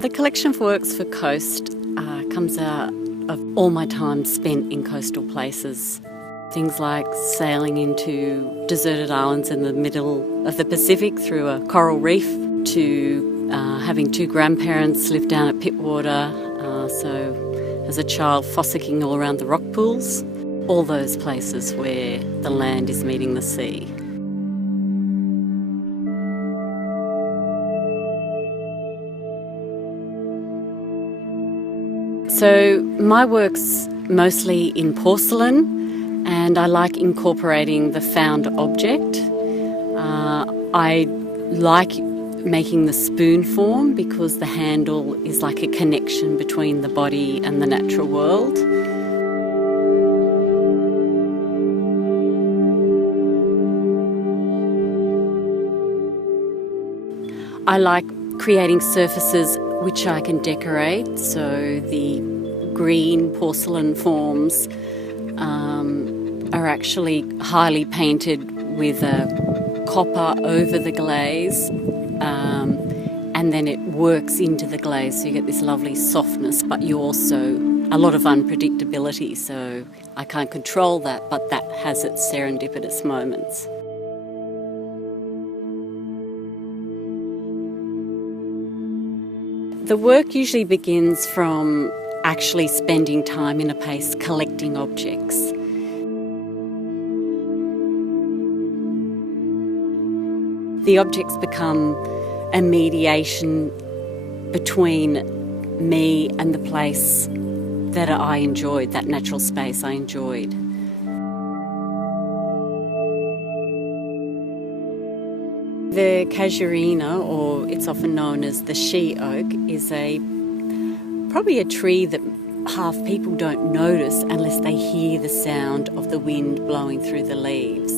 The collection of works for Coast comes out of all my time spent in coastal places. Things like sailing into deserted islands in the middle of the Pacific through a coral reef, to having two grandparents live down at Pittwater, so as a child fossicking all around the rock pools, all those places where the land is meeting the sea. So my work's mostly in porcelain, and I like incorporating the found object. I like making the spoon form because the handle is like a connection between the body and the natural world. I like creating surfaces which I can decorate, so the green porcelain forms are actually highly painted with a copper over the glaze, and then it works into the glaze, so you get this lovely softness, but you also a lot of unpredictability, so I can't control that, but that has its serendipitous moments. The work usually begins from actually spending time in a place collecting objects. The objects become a mediation between me and the place that I enjoyed, that natural space I enjoyed. The casuarina, or it's often known as the she oak, is probably a tree that half people don't notice unless they hear the sound of the wind blowing through the leaves.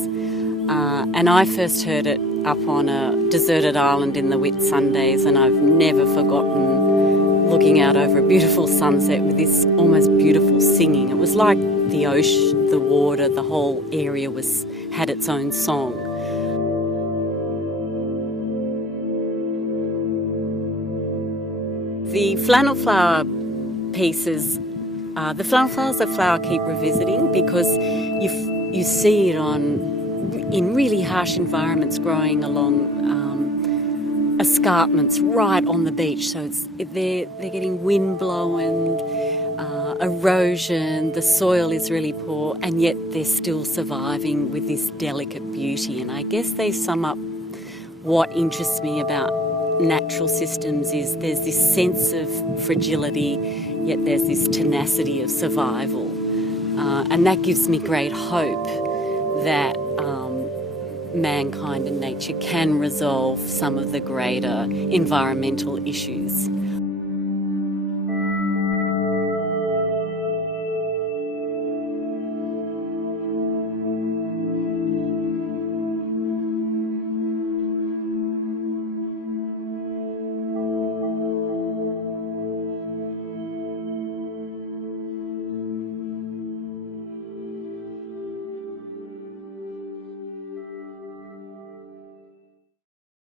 And I first heard it up on a deserted island in the Whitsundays, and I've never forgotten looking out over a beautiful sunset with this almost beautiful singing. It was like the ocean, the water, the whole area had its own song. The flannel flower pieces, the flannel flower is a flower I keep revisiting because you see it in really harsh environments growing along escarpments right on the beach. So they're getting wind blown, erosion, the soil is really poor, and yet they're still surviving with this delicate beauty. And I guess they sum up what interests me about natural systems is there's this sense of fragility, yet there's this tenacity of survival. And that gives me great hope that mankind and nature can resolve some of the greater environmental issues.